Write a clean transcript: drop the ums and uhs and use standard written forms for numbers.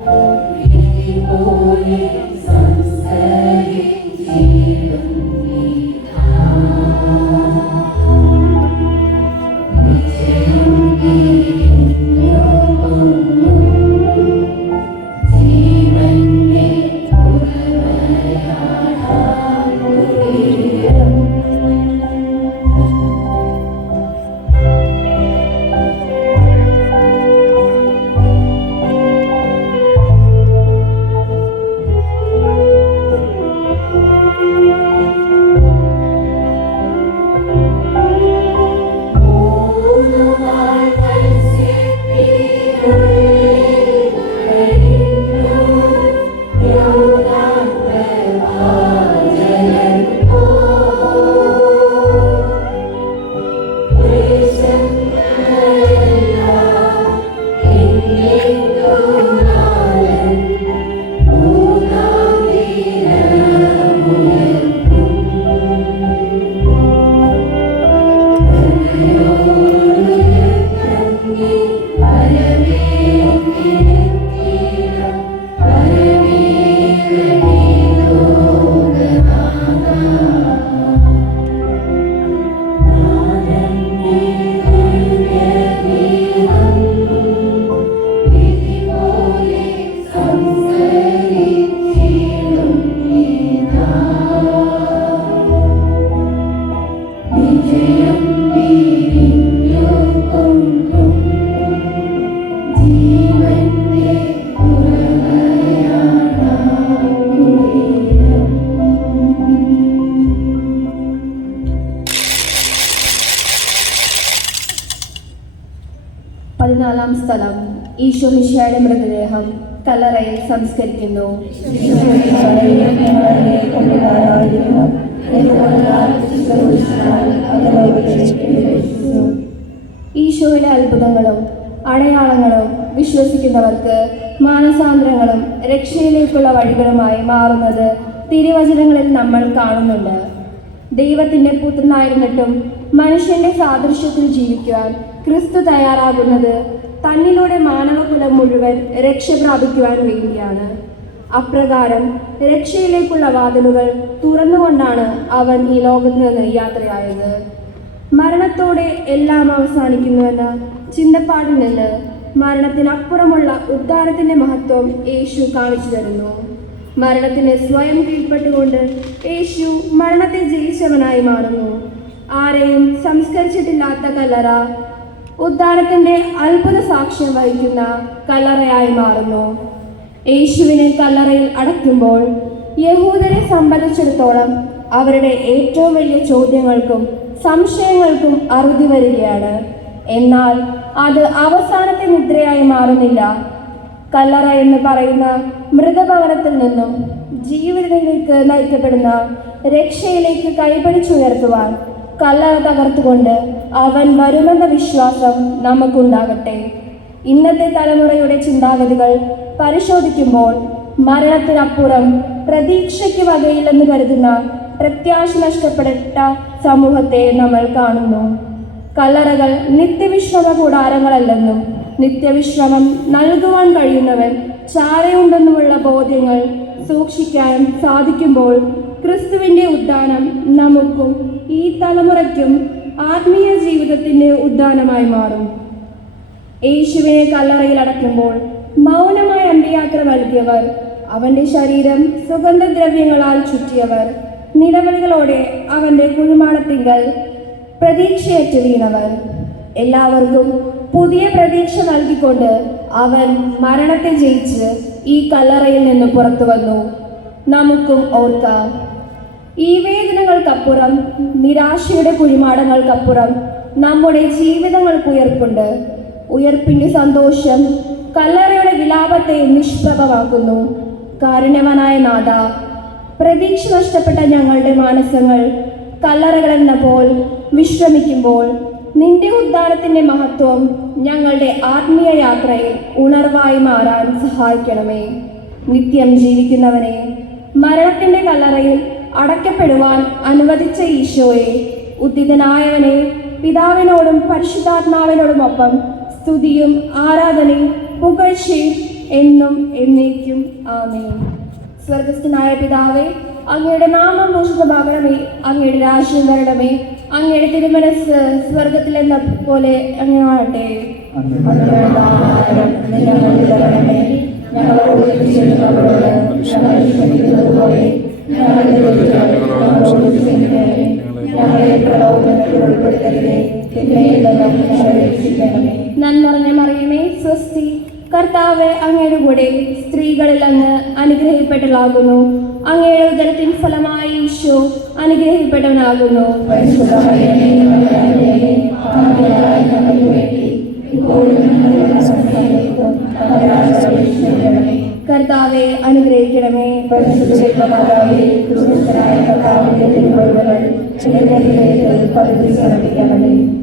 14-ാം സ്ഥലം. ഈശോ മിശിഹായുടെ മൃതദേഹം കല്ലറയിൽ സംസ്കരിക്കുന്നു. ഈശോയുടെ അത്ഭുതങ്ങളും അടയാളങ്ങളും വിശ്വസിക്കുന്നവർക്ക് മാനസാന്തരങ്ങളും രക്ഷയിലേക്കുള്ള വഴികളുമായി മാറുന്നത് തിരുവചനങ്ങളിൽ നമ്മൾ കാണുന്നുണ്ട്. ദൈവത്തിൻ്റെ പുത്രനായിരുന്നിട്ടും മനുഷ്യന്റെ സാദൃശ്യത്തിൽ ജീവിക്കുവാൻ ക്രിസ്തു തയ്യാറാകുന്നത് തന്നിലൂടെ മാനവകുലം മുഴുവൻ രക്ഷ പ്രാപിക്കുവാൻ വേണ്ടിയാണ്. അപ്രകാരം രക്ഷയിലേക്കുള്ള വാതിലുകൾ തുറന്നുകൊണ്ടാണ് അവൻ ഈ ലോകത്ത് നിന്ന് യാത്രയായത്. മരണത്തോടെ എല്ലാം അവസാനിക്കുന്നുവെന്ന ചിന്തപ്പാടിൽ നിന്ന് മരണത്തിനപ്പുറമുള്ള ഉദ്ധാനത്തിന്റെ മഹത്വം യേശു കാണിച്ചു തരുന്നു. മരണത്തിന് സ്വയം കീഴ്പ്പെട്ടുകൊണ്ട് യേശു മരണത്തെ ജയിച്ചവനായി മാറുന്നു. ആരെയും സംസ്കരിച്ചിട്ടില്ലാത്ത കല്ലറ ഉദ്ധാനത്തിന്റെ അത്ഭുത സാക്ഷ്യം വഹിക്കുന്ന കല്ലറയായി മാറുന്നു. യേശുവിനെ കല്ലറയിൽ അടയ്ക്കുമ്പോൾ യഹൂദരെ സംബന്ധിച്ചിടത്തോളം അവരുടെ ഏറ്റവും വലിയ ചോദ്യങ്ങൾക്കും സംശയങ്ങൾക്കും അറുതി വരികയാണ്. എന്നാൽ അത് അവസാനത്തെ നിദ്രയായി മാറുന്നില്ല. കല്ലറ എന്ന് പറയുന്ന മൃതഭവനത്തിൽ നിന്നും ജീവിതത്തിലേക്ക് നയിക്കപ്പെടുന്ന രക്ഷയിലേക്ക് കൈപിടിച്ചുയർത്തുവാൻ കല്ലറ തകർത്തുകൊണ്ട് അവൻ വരുമെന്ന വിശ്വാസം നമുക്കുണ്ടാകട്ടെ. ഇന്നത്തെ തലമുറയുടെ ചിന്താഗതികൾ പരിശോധിക്കുമ്പോൾ മരണത്തിനപ്പുറം പ്രതീക്ഷയ്ക്ക് വകയില്ലെന്ന് കരുതുന്ന പ്രത്യാശ നഷ്ടപ്പെട്ട സമൂഹത്തെ നമ്മൾ കാണുന്നു. കല്ലറകൾ നിത്യവിശ്രമ കൂടാരങ്ങളല്ലെന്നും നിത്യവിശ്രമം നൽകുവാൻ കഴിയുന്നവൻ ചാരയുണ്ടെന്നുമുള്ള ബോധ്യങ്ങൾ സൂക്ഷിക്കാൻ സാധിക്കുമ്പോൾ ക്രിസ്തുവിൻ്റെ ഉദ്ധാനം നമുക്കും ഈ തലമുറയ്ക്കും ആത്മീയ ജീവിതത്തിൻ്റെ ഉദ്ധാനമായി മാറും. യേശുവിനെ കല്ലറയിൽ അടയ്ക്കുമ്പോൾ മൗനമായ അന്ത്യയാത്ര നൽകിയവർ, അവൻ്റെ ശരീരം സുഗന്ധദ്രവ്യങ്ങളാൽ ചുറ്റിയവർ, നിലവിളികളോടെ അവൻ്റെ കുഴിമാടത്തിങ്കൽ പ്രതീക്ഷയേറ്റ് വീണവർ, എല്ലാവർക്കും പുതിയ പ്രതീക്ഷ നൽകിക്കൊണ്ട് അവൻ മരണത്തെ ജയിച്ച് ഈ കല്ലറയിൽ നിന്ന് പുറത്തു വന്നു. നമുക്കും ഓർക്കാം, ഈ വേദനകൾക്കപ്പുറം, നിരാശയുടെ കുഴിമാടങ്ങൾക്കപ്പുറം നമ്മുടെ ജീവിതങ്ങൾക്ക് ഉയർപ്പുണ്ട്. ഉയർപ്പിൻ്റെ സന്തോഷം കല്ലറയുടെ വിലാപത്തെ നിഷ്പ്രഭമാക്കുന്നു. കാരുണ്യവാനായ നാഥ, പ്രതീക്ഷ നഷ്ടപ്പെട്ട ഞങ്ങളുടെ മാനസങ്ങൾ കല്ലറകളെന്ന പോൽ വിശ്രമിക്കുമ്പോൾ നിന്റെ ഉദ്ധാനത്തിൻ്റെ മഹത്വം ഞങ്ങളുടെ ആത്മീയ യാത്രയിൽ ഉണർവായി മാറാൻ സഹായിക്കണമേ. നിത്യം ജീവിക്കുന്നവനെ മരണത്തിൻ്റെ കല്ലറയിൽ അടയ്ക്കപ്പെടുവാൻ അനുവദിച്ച ഈശോയെ, ഉദ്ധിതനായവനെ, പിതാവിനോടും പരിശുദ്ധാത്മാവിനോടുമൊപ്പം സ്തുതിയും ആരാധനയും പുകഴ്ചയും എന്നും എന്നേക്കും ആമേൻ. സ്വർഗസ്ഥനായ പിതാവേ, അങ്ങയുടെ നാമം പൂജിതമാകണമേ. അങ്ങയുടെ രാജ്യം വരണമേ. അങ്ങയുടെ തിരുമനസ് സ്വർഗത്തിലെന്ന പോലെ അങ്ങാകട്ടെ. നന്മ നിറഞ്ഞ മറിയമേ, സ്വസ്തി, കർത്താവ് അങ്ങയുടെ കൂടെ സ്ത്രീകളിൽ അങ്ങ് അനുഗ്രഹിക്കപ്പെട്ടവളാകുന്നു. അങ്ങയുടെ ഉദരത്തിൻ ഫലമായി ഈശോ അനുഗ്രഹിക്കപ്പെട്ടവനാകുന്നു. കർത്താവെ അനുഗ്രഹിക്കണമേ. ണമേ